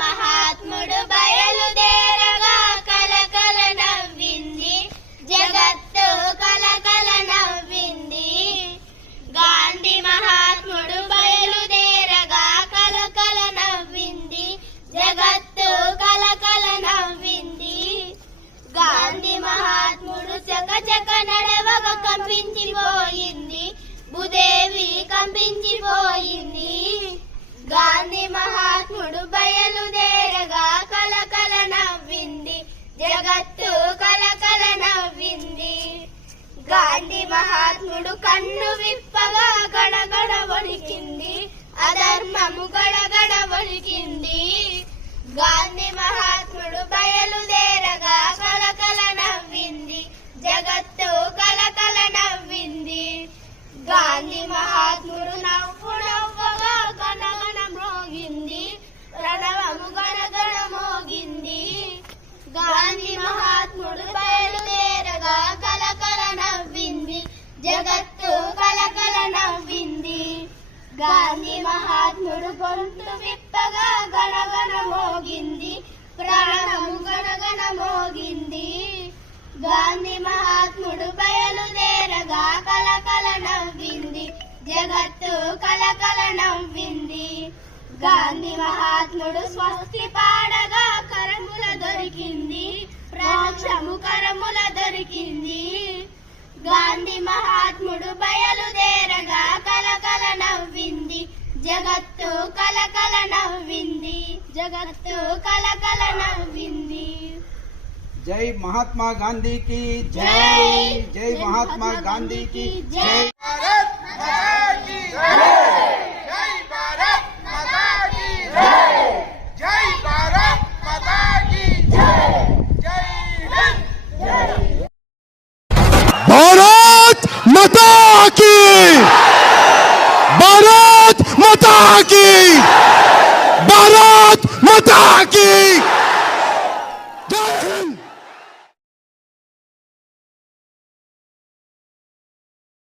మహాత్ముడు బయలుదేరగా కలకల నవ్వింది జగత్తు కలకల నవ్వింది. గాంధీ మహాత్ముడు బయలుదేరగా కలకల నవ్వింది జగత్తు కలకల నవ్వింది. గాంధీ మహాత్ముడు చకచక నడవగా కంపించిపోయింది భూదేవి కంపించిపోయింది. గాంధీ మహాత్ముడు బయలుదేరగా కలకల నవ్వింది జగత్తు కలకల నవ్వింది. గాంధీ మహాత్ముడు కన్ను విప్పగా గడగడ వణికింది అధర్మము గడగడ వణికింది. గాంధీ మహాత్ముడు బయలుదేరగా కలకల నవ్వింది జగత్తు కలకల నవ్వింది. గాంధీ మహాత్ముడు నవ్వు నవ్వగా గణగణ మ్రోగింది ప్రణవము గణగణ మోగింది. గాంధీ మహాత్ముడు బయలుదేరగా కలకల నవ్వింది జగత్తు కలకల నవ్వింది. గాంధీ మహాత్ముడు గొంతు విప్పగా గణగణ మోగింది ప్రాణము గణగణ మోగింది. గాంధీ మహాత్ముడు బయలుదేరగా కలకల నవ్వింది జగత్తు కలకల నవ్వింది. గాంధీ మహాత్ముడు స్వస్తి పాడగా కరముల దొరికింది మోక్షము కరముల దొరికింది. గాంధీ మహాత్ముడు బయలుదేరగా కలకల నవ్వింది జగత్తు కలకల నవ్వింది జగత్తు కలకల నవ్వింది. जय महात्मा गांधी की जय. जय महात्मा गांधी की जय. भारत माता की जय. जय भारत माता की जय. जय भारत माता की जय. जय हिंद. भारत माता की. भारत माता की. भारत माता की.